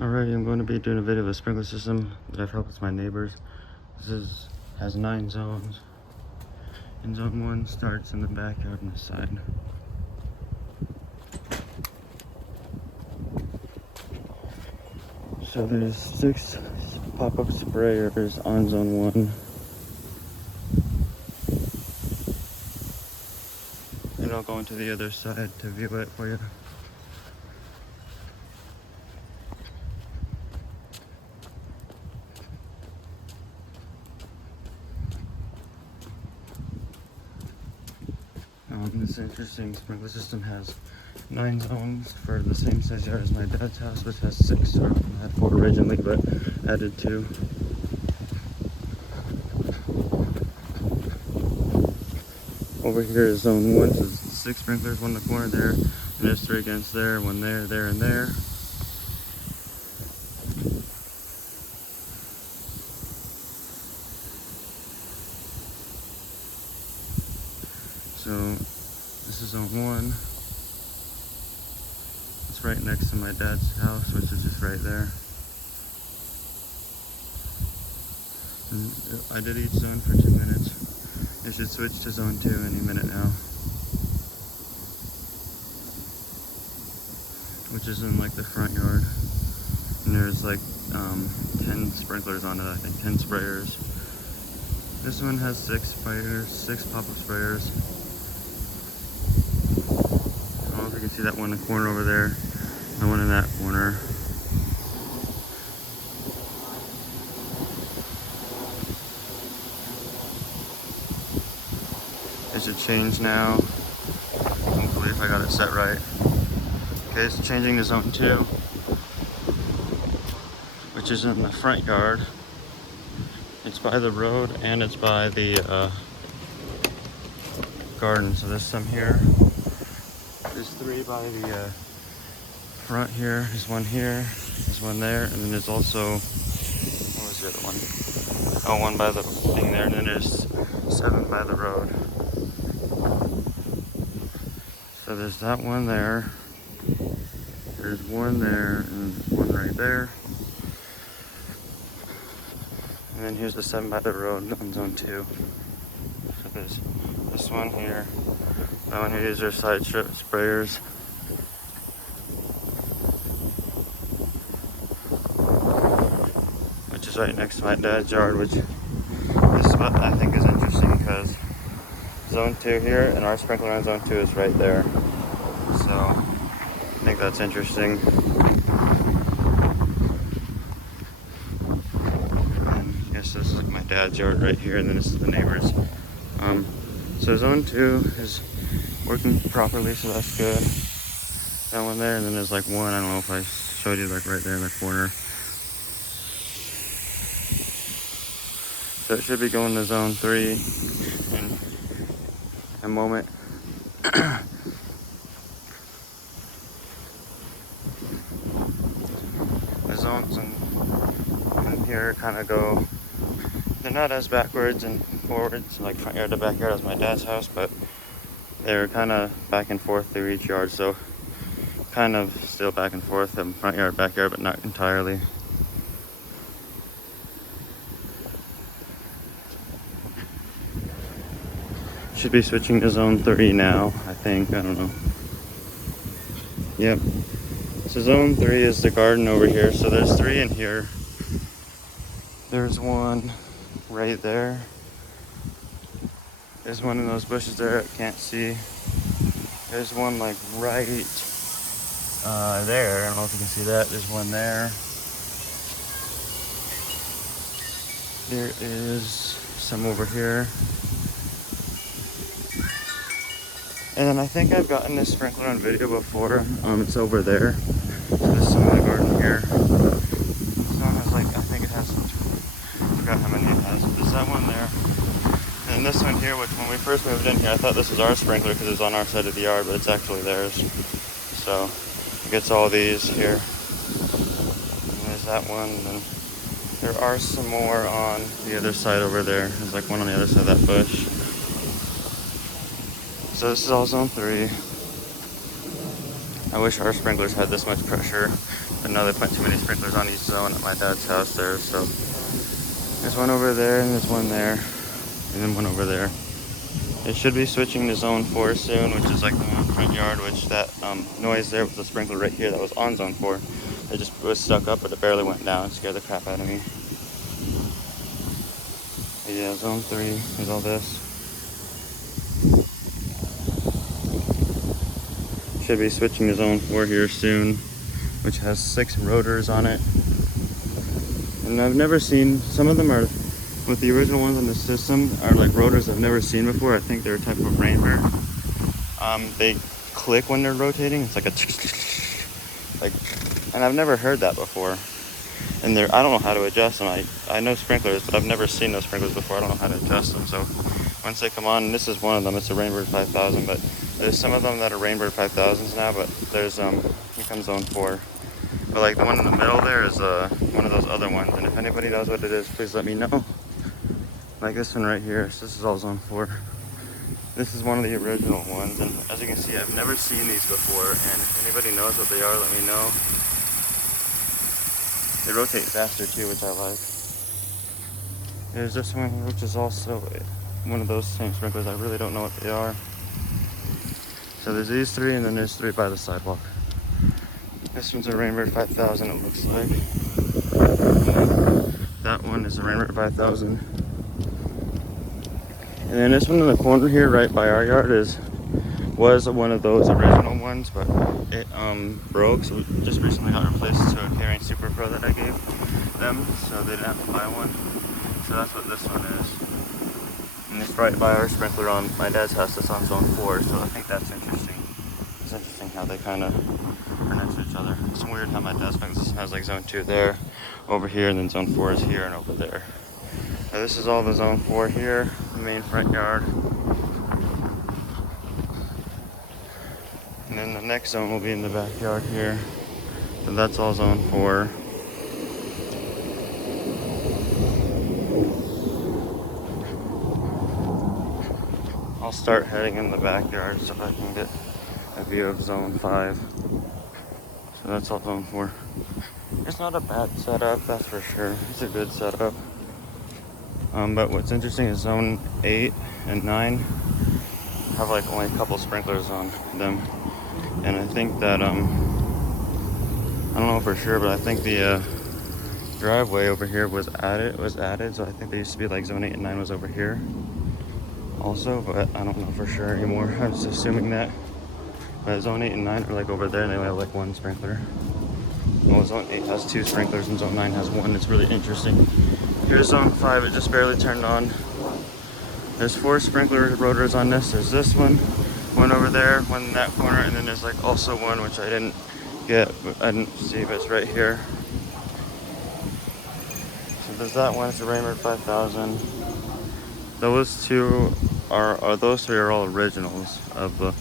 Alrighty, I'm going to be doing a video of a sprinkler system that I've helped with my neighbors. Has 9 zones. And zone 1 starts in the backyard on the side. So there's 6 pop-up sprayers on zone 1. And I'll go into the other side to view it for you. This interesting sprinkler system has 9 zones for the same size yard as my dad's house, which has 6, or had 4 originally, but added 2. Over here is zone 1, so 6 sprinklers, 1 in the corner there, and there's 3 against there, 1 there, there, and there. So this is zone 1. It's right next to my dad's house, which is just right there. And I did each zone for 2 minutes. It should switch to zone 2 any minute now, which is in like the front yard. And there's like 10 sprinklers on it, I think, 10 sprayers. This one has 6 sprayers, 6 pop-up sprayers. I don't know if you can see that one in the corner over there, the one in that corner. It should change now. Hopefully, if I got it set right. Okay, it's changing to zone 2, which is in the front yard. It's by the road and it's by the garden. So there's some here. There's 3 by the front here. There's 1 here. There's 1 there, and then there's also, what was the other one? Oh, 1 by the thing there, and then there's 7 by the road. So there's that 1 there. There's 1 there, and 1 right there. And then here's the 7 by the road on zone 2. So there's this 1 here. That 1 here, these are side strip sprayers. Which is right next to my dad's yard, which is what I think is interesting because zone 2 here and our sprinkler on zone 2 is right there. So I think that's interesting. This is like my dad's yard right here, and then this is the neighbor's. So zone 2 is working properly, so that's good. That 1 there, and then there's like 1, I don't know if I showed you, like right there in the corner. So it should be going to zone 3 in a moment. The zones in here kind of go, they're not as backwards and forwards, like front yard to backyard as my dad's house, but they're kind of back and forth through each yard, so kind of still back and forth from front yard, backyard, but not entirely. Should be switching to zone 3 now, I think, I don't know. Yep. So zone 3 is the garden over here, so there's 3 in here. There's 1 right there. There's 1 in those bushes there, I can't see. There's 1 like right there, I don't know if you can see that. There's 1 there. There is some over here. And then I think I've gotten this sprinkler on video before. It's over there. So there's some in the garden here. This one has like, I think it has, I forgot how many it has. There's that 1 there. And this 1 here, which when we first moved in here, I thought this was our sprinkler because it's on our side of the yard, but it's actually theirs. So it gets all these here. And there's that 1. And then there are some more on the other side over there. There's like 1 on the other side of that bush. So this is all zone 3. I wish our sprinklers had this much pressure. But no, they put too many sprinklers on each zone at my dad's house there. So there's one over there and there's one there and then one over there. It should be switching to zone 4 soon, which is like the one front yard, which that noise there was a sprinkler right here that was on zone 4. It just was stuck up, but it barely went down. It scared the crap out of me. But yeah, zone 3 is all this. Should be switching to zone 4 here soon, which has 6 rotors on it. And I've never seen, some of them are, with the original ones in the system, are like rotors I've never seen before. I think they're a type of Rainbird. They click when they're rotating. It's like a like, and I've never heard that before. And I don't know how to adjust them. I know sprinklers, but I've never seen those sprinklers before. I don't know how to adjust them. So once they come on, and this is one of them, it's a Rainbird 5000, but there's some of them that are Rainbird 5000s now, but there's, here comes zone 4. But like the one in the middle there is one of those other ones. And if anybody knows what it is, please let me know. Like this one right here, so this is all zone 4. This is one of the original ones, and as you can see, I've never seen these before, and if anybody knows what they are, let me know. They rotate faster too, which I like. There's this one, which is also one of those same sprinklers. I really don't know what they are. So there's these 3, and then there's 3 by the sidewalk. This one's a Rainbird 5000, it looks like. That one is a Rainbird 5000. And then this one in the corner here, right by our yard, was one of those original ones, but it broke, so it just recently got replaced to a Carrying Super Pro that I gave them, so they didn't have to buy one. So that's what this one is. And it's right by our sprinkler on my dad's house. That's on zone 4, so I think that's interesting. It's interesting how they kind of run into each other. It's weird how my dad's sprinkler system has like zone 2 there, over here, and then zone 4 is here and over there. Now this is all the zone 4 here, the main front yard. And then the next zone will be in the backyard here. So that's all zone 4. I'll start heading in the backyard so I can get a view of zone 5. So that's all zone 4. It's not a bad setup, that's for sure. It's a good setup. But what's interesting is zone 8 and 9 have like only a couple sprinklers on them. And I think that, I don't know for sure, but I think the driveway over here was added. So I think they used to be like zone 8 and 9 was over here also, but I don't know for sure anymore. I was assuming that. But zone 8 and 9 are like over there, and they only have like 1 sprinkler. Well, zone 8 has 2 sprinklers and zone 9 has 1. It's really interesting. Here's zone 5, it just barely turned on. There's 4 sprinkler rotors on this. There's this one over there, one in that corner, and then there's like also one which I didn't get, but I didn't see, but it's right here. So there's that one, it's a Rainbird 5000. Those 2 are those 3 are all originals of the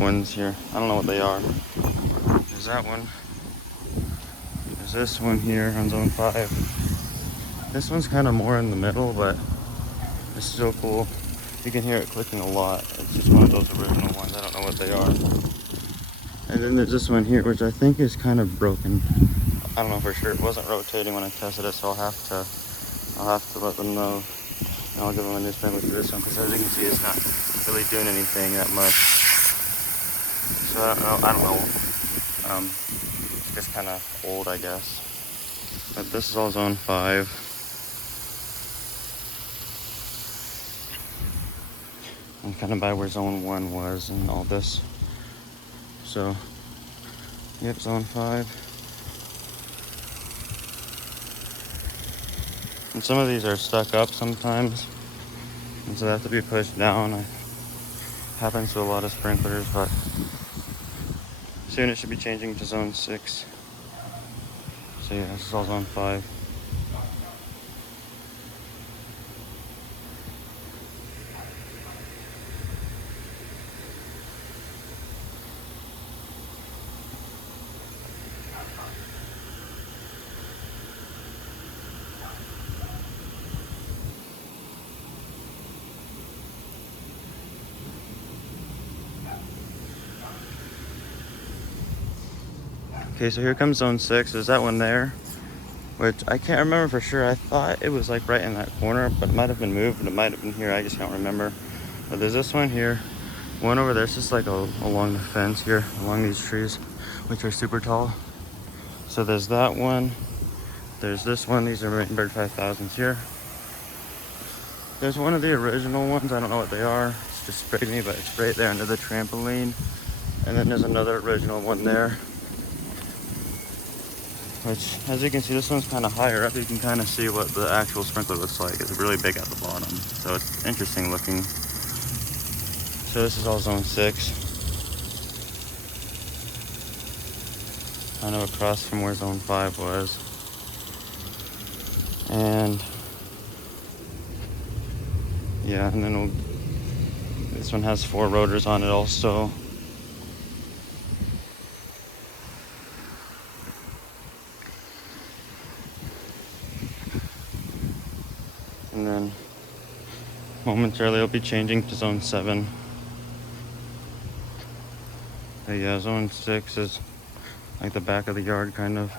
ones here. I don't know what they are. There's that one. There's this one here on zone 5. This one's kind of more in the middle, but it's still cool. You can hear it clicking a lot. It's just one of those original ones. I don't know what they are. And then there's this one here, which I think is kind of broken. I don't know for sure. It wasn't rotating when I tested it, so I'll have to let them know. And I'll give them a new sprinkler for this one, because as you can see, it's not really doing anything that much. So I don't know. It's just kind of old, I guess. But this is all zone 5. And kind of by where zone 1 was and all this. So, yep, zone 5. And some of these are stuck up sometimes, and so they have to be pushed down. It happens to a lot of sprinklers, but soon it should be changing to zone 6. So yeah, this is all zone 5. Okay, so here comes zone 6. There's that one there, which I can't remember for sure. I thought it was like right in that corner, but it might have been moved, and it might have been here. I just can't remember. But there's this one here, one over there. It's just like along the fence here, along these trees, which are super tall. So there's that one. There's this one. These are Rainbird 5000s here. There's one of the original ones. I don't know what they are. It's just sprayed me, but it's right there under the trampoline. And then there's another original one there, which, as you can see, this one's kind of higher up. You can kind of see what the actual sprinkler looks like. It's really big at the bottom, so it's interesting looking. So this is all zone 6, kind of across from where zone 5 was. And yeah, and then this one has 4 rotors on it also. And then momentarily I'll be changing to zone 7. But yeah, zone 6 is like the back of the yard kind of.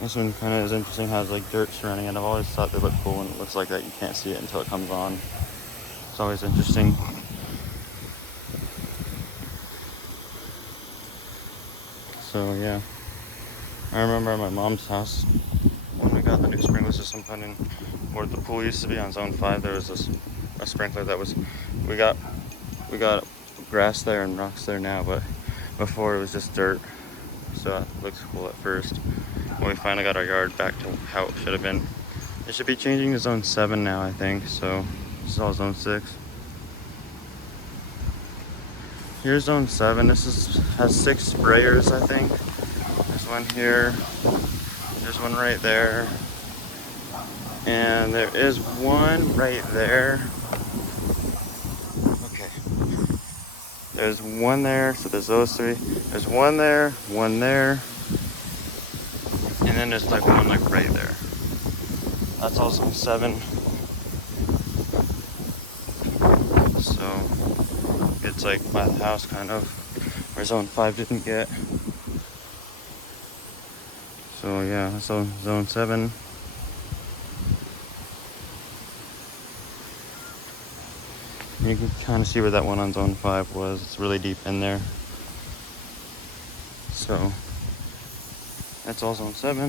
This one kind of is interesting, has like dirt surrounding it. I've always thought they look cool when it looks like that. You can't see it until it comes on. It's always interesting. So yeah, I remember at my mom's house when we got the new sprinkler system put in, where the pool used to be on zone 5, there was a sprinkler that was, we got grass there and rocks there now, but before it was just dirt. So it looks cool at first. When we finally got our yard back to how it should have been. It should be changing to zone 7 now, I think. So this is all zone 6. Here's zone 7. This has 6 sprayers, I think. There's one here. There's one right there. And there is one right there. Okay. There's one there, so there's those 3. There's one there, and then there's like one like right there. That's all zone 7. So it's like by the house kind of, where zone 5 didn't get. So yeah, that's all zone 7. You can kind of see where that one on zone 5 was. It's really deep in there. So that's all zone 7. I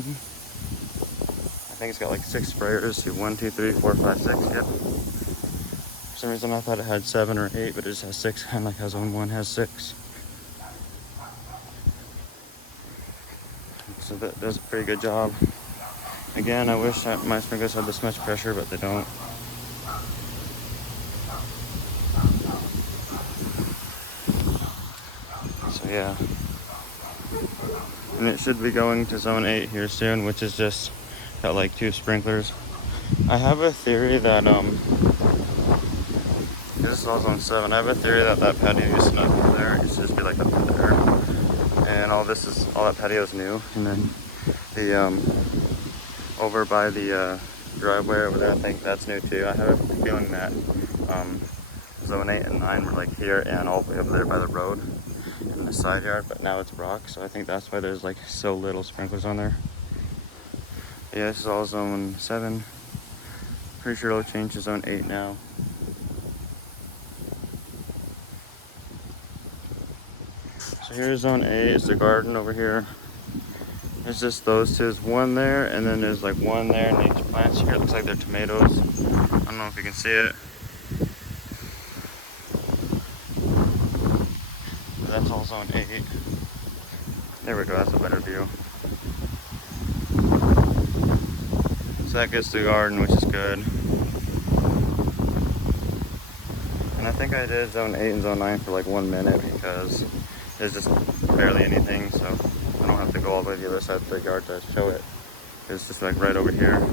think it's got like 6 sprayers. 1, 2, 3, 4, 5, 6. Yep. For some reason I thought it had 7 or 8, but it just has 6. And like how zone 1 has 6. So that does a pretty good job. Again, I wish that my sprinklers had this much pressure, but they don't. So yeah. And it should be going to zone 8 here soon, which is just got like 2 sprinklers. I have a theory that this is all zone 7. I have a theory that that patio used to not be there. It used to just be like up there, and all that patio is new. And then the over by the driveway over there, I think that's new too. I have a feeling that zone 8 and 9 were like here and all the way over there by the road in the side yard, but now it's rock, so I think that's why there's like so little sprinklers on there. Yeah, this is all zone 7. Pretty sure it'll change to zone 8 now. So here's zone 8, it's the garden over here. There's just those 2, there's one there, and then there's like one there, and these plants here, it looks like they're tomatoes. I don't know if you can see it. But that's all zone 8. There we go, that's a better view. So that gets the garden, which is good. And I think I did zone 8 and zone 9 for like 1 minute because there's just barely anything, so I don't have to go all the way to the other side of the yard to show it. It's just like right over here.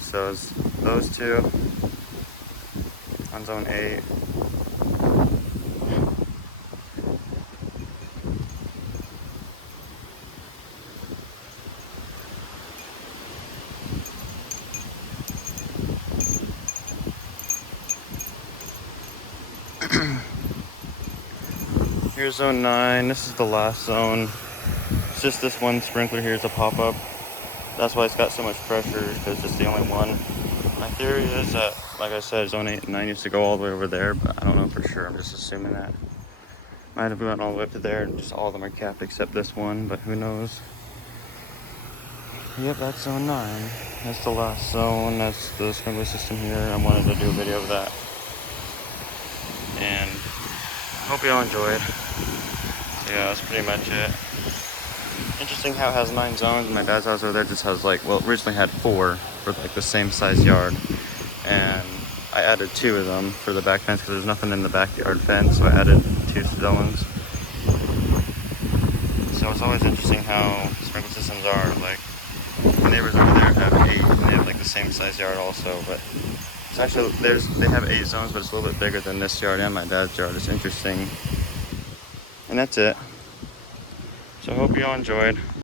So it's those 2 on zone 8. Here's zone 9. This is the last zone. It's just this one sprinkler here is a pop-up. That's why it's got so much pressure, because it's the only one. My theory is that, like I said, zone 8 and 9 used to go all the way over there, but I don't know for sure. I'm just assuming that. Might have gone all the way up to there, and just all of them are capped except this one, but who knows. Yep, that's zone 9. That's the last zone. That's the sprinkler system here. I wanted to do a video of that. And hope y'all enjoyed. Yeah, that's pretty much it. Interesting how it has 9 zones. My dad's house over there just has like, well, it originally had 4 for like the same size yard. And I added 2 of them for the back fence because there's nothing in the backyard fence, so I added 2 zones. So it's always interesting how sprinkler systems are. Like, the neighbors over there have 8 and they have like the same size yard also, but it's actually, they have 8 zones, but it's a little bit bigger than this yard and my dad's yard. It's interesting. And that's it. So I hope you all enjoyed.